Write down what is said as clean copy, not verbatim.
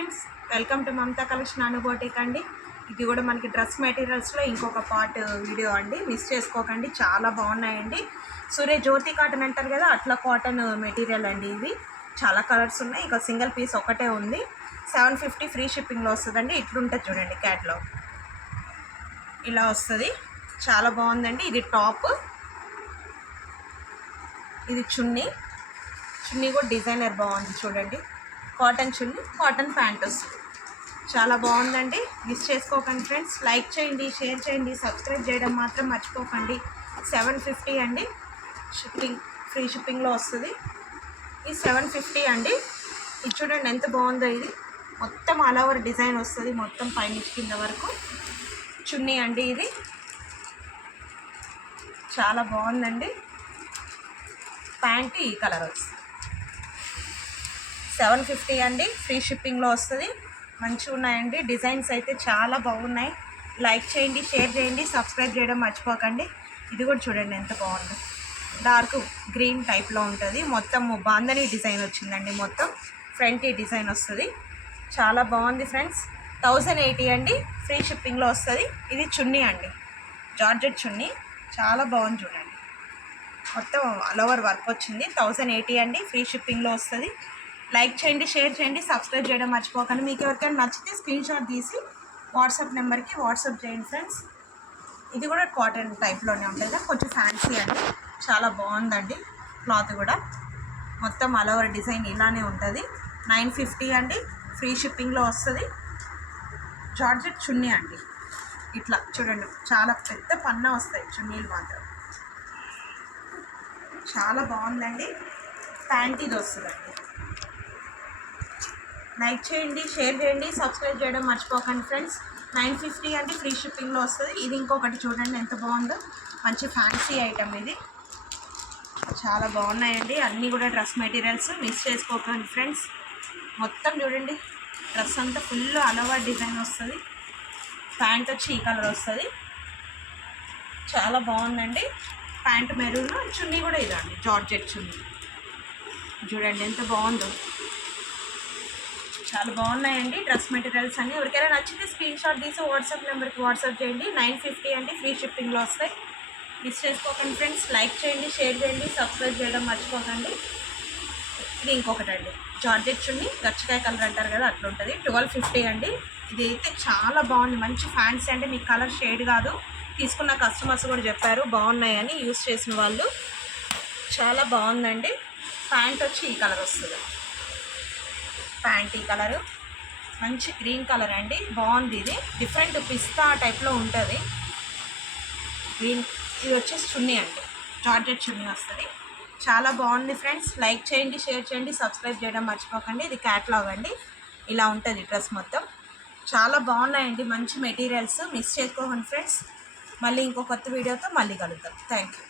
Friends, welcome to Mamata collection అనుబోటిక్ అండి. ఇది కూడా మనకి డ్రెస్ మెటీరియల్స్లో ఇంకొక పార్ట్ వీడియో అండి, మిస్ చేసుకోకండి. చాలా బాగున్నాయండి. సూర్య జ్యోతి కాటన్ అంటారు కదా, అట్లా కాటన్ మెటీరియల్ అండి. ఇది చాలా కలర్స్ ఉన్నాయి. ఇక సింగిల్ పీస్ ఒకటే ఉంది. 750 ఫ్రీ షిప్పింగ్లో వస్తుందండి. ఇట్లుంటుంది చూడండి, క్యాట్లాగ్ ఇలా వస్తుంది. చాలా బాగుందండి. ఇది టాప్, ఇది చున్నీ. చున్నీ కూడా డిజైనర్ బాగుంది చూడండి. కాటన్ చున్నీ, కాటన్ ప్యాంట్ వస్తుంది. చాలా బాగుందండి. మిస్ చేసుకోకండి ఫ్రెండ్స్. లైక్ చేయండి, షేర్ చేయండి, సబ్స్క్రైబ్ చేయడం మాత్రం మర్చిపోకండి. 750 అండి. షిప్పింగ్ ఫ్రీ షిప్పింగ్లో వస్తుంది. ఇది 750 అండి. ఇది చూడండి ఎంత బాగుందో. ఇది మొత్తం ఆల్ ఓవర్ డిజైన్ వస్తుంది, మొత్తం పైనుంచి కింద వరకు. చున్నీ అండి, ఇది చాలా బాగుందండి. ప్యాంట్ ఈ కలర్ వస్తుంది. 750 అండి. ఫ్రీ షిప్పింగ్లో వస్తుంది. మంచిగా ఉన్నాయండి. డిజైన్స్ అయితే చాలా బాగున్నాయి. లైక్ చేయండి, షేర్ చేయండి, సబ్స్క్రైబ్ చేయడం మర్చిపోకండి. ఇది కూడా చూడండి ఎంత బాగుంది. డార్క్ గ్రీన్ టైప్లో ఉంటుంది. మొత్తం బాందని డిజైన్ వచ్చిందండి. మొత్తం ఫ్రంట్ ఈ డిజైన్ వస్తుంది. చాలా బాగుంది ఫ్రెండ్స్. 1080 అండి. ఫ్రీ షిప్పింగ్లో వస్తుంది. ఇది చున్నీ అండి, జార్జెట్ చున్నీ. చాలా బాగుంది చూడండి. మొత్తం ఆల్ ఓవర్ వర్క్ వచ్చింది. 1080 అండి. ఫ్రీ షిప్పింగ్లో వస్తుంది. లైక్ చేయండి, షేర్ చేయండి, సబ్స్క్రైబ్ చేయడం మర్చిపోకండి. మీకు ఎవరికైనా నచ్చితే స్క్రీన్ షాట్ తీసి వాట్సాప్ నెంబర్కి వాట్సాప్ చేయండి ఫ్రెండ్స్. ఇది కూడా కాటన్ టైప్లోనే ఉంటుంది, కొంచెం ఫ్యాన్సీ అండి. చాలా బాగుందండి. క్లాత్ కూడా మొత్తం ఆల్ ఓవర్ డిజైన్ ఇలానే ఉంటుంది. 950 అండి. ఫ్రీ షిప్పింగ్లో వస్తుంది. జార్జెట్ చున్నీ అండి. ఇట్లా చూడండి, చాలా పెద్ద పన్నా వస్తాయి చున్నీలు మాత్రం. చాలా బాగుందండి. ప్యాంట్ ఇది వస్తుందండి. లైక్ చేయండి, షేర్ చేయండి, సబ్స్క్రైబ్ చేయడం మర్చిపోకండి ఫ్రెండ్స్. 950 అండి. ఫ్రీ షిప్పింగ్లో వస్తుంది. ఇది ఇంకొకటి చూడండి ఎంత బాగుందో. మంచి ఫ్యాన్సీ ఐటమ్ ఇది. చాలా బాగున్నాయండి. అన్నీ కూడా డ్రెస్ మెటీరియల్స్. మిస్ చేసుకోకండి ఫ్రెండ్స్. మొత్తం చూడండి, డ్రెస్ అంతా ఫుల్ ఆల్ ఓవర్ డిజైన్ వస్తుంది. ప్యాంట్ వచ్చి ఈ కలర్ వస్తుంది. చాలా బాగుందండి. ప్యాంట్ మెరూన్, చున్నీ కూడా ఇదండి జార్జెట్ చున్నీ. చూడండి ఎంత బాగుందో. చాలా బాగున్నాయండి డ్రెస్ మెటీరియల్స్ అన్నీ. ఎవరికైనా నచ్చితే స్క్రీన్ షాట్ తీసి వాట్సాప్ నెంబర్కి వాట్సాప్ చేయండి. 950 అండి. ఫ్రీ షిప్పింగ్లో వస్తాయి. మిస్ చేసుకోకండి ఫ్రెండ్స్. లైక్ చేయండి, షేర్ చేయండి, సబ్స్క్రైబ్ చేయడం మర్చిపోకండి. ఇది ఇంకొకటి అండి, జార్జెట్ చున్నీ, గచ్చకాయ కలర్ అంటారు కదా, అట్లా ఉంటుంది. 1250 అండి. ఇది అయితే చాలా బాగుంది. మంచి ఫ్యాన్సీ అంటే మీకు కలర్ షేడ్ కాదు. తీసుకున్న కస్టమర్స్ కూడా చెప్పారు బాగున్నాయని, యూస్ చేసిన వాళ్ళు. చాలా బాగుందండి. ప్యాంట్ వచ్చి ఈ కలర్ వస్తుంది. ప్యాంట్ ఈ కలరు మంచి గ్రీన్ కలర్ అండి. బాగుంది. ఇది డిఫరెంట్ పిస్తా టైప్లో ఉంటుంది. గ్రీన్. ఇది వచ్చేసి చున్నీ అండి, జార్జెట్ చున్నీ వస్తుంది. చాలా బాగుంది ఫ్రెండ్స్. లైక్ చేయండి, షేర్ చేయండి, సబ్స్క్రైబ్ చేయడం మర్చిపోకండి. ఇది క్యాట్లాగ్ అండి. ఇలా ఉంటుంది డ్రెస్ మొత్తం. చాలా బాగున్నాయండి. మంచి మెటీరియల్స్. మిస్ చేసుకోకండి ఫ్రెండ్స్. మళ్ళీ ఇంకో కొత్త వీడియోతో మళ్ళీ కలుద్దాం. Thank you.